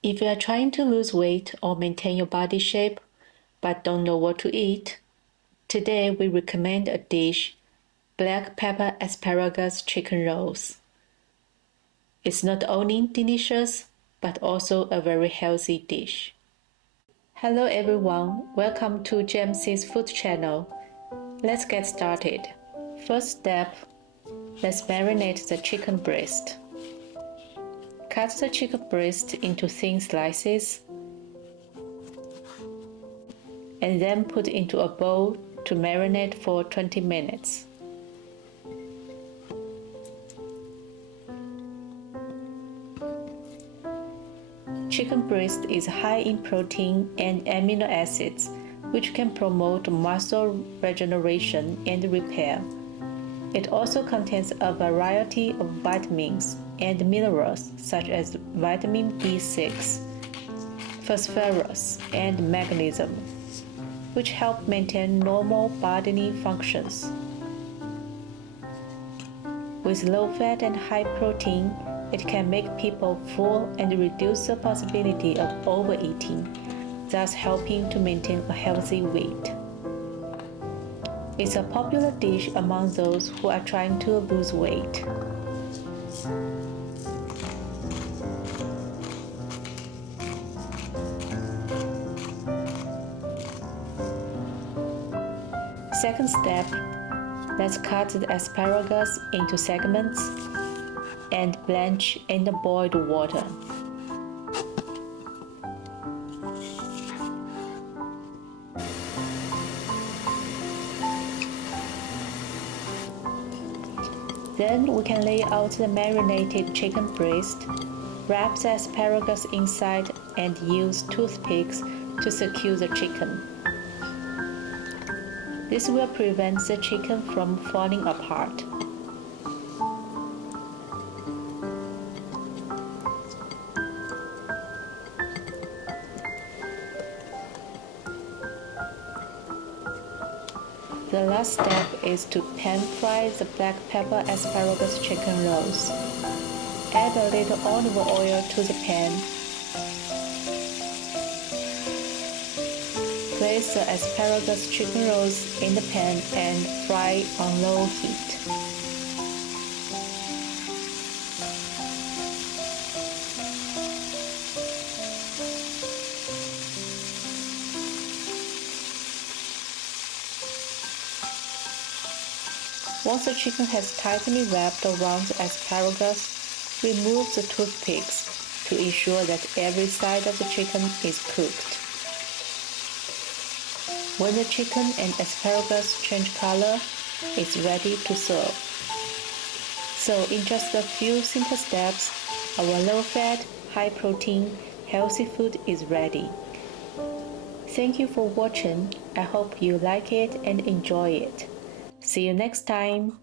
If you are trying to lose weight or maintain your body shape but don't know what to eat, today we recommend a dish, black pepper asparagus chicken rolls. It's not only delicious but also a very healthy dish. Hello everyone, welcome to JMC's Food Channel. Let's get started. First step, let's marinate the chicken breast. Cut the chicken breast into thin slices and then put into a bowl to marinate for 20 minutes. Chicken breast is high in protein and amino acids, which can promote muscle regeneration and repair. It also contains a variety of vitamins and minerals such as vitamin B6, phosphorus, and magnesium, which help maintain normal bodily functions. With low fat and high protein, it can make people full and reduce the possibility of overeating, thus helping to maintain a healthy weight. It's a popular dish among those who are trying to lose weight. Second step, let's cut the asparagus into segments and blanch in the boiled water. Then we can lay out the marinated chicken breast, wrap the asparagus inside and use toothpicks to secure the chicken. This will prevent the chicken from falling apart. The last step is to pan fry the black pepper asparagus chicken rolls. Add a little olive oil to the pan. Place the asparagus chicken rolls in the pan and fry on low heat. Once the chicken has tightly wrapped around the asparagus, remove the toothpicks to ensure that every side of the chicken is cooked. When the chicken and asparagus change color, it's ready to serve. So in just a few simple steps, our low-fat, high-protein, healthy food is ready. Thank you for watching. I hope you like it and enjoy it. See you next time.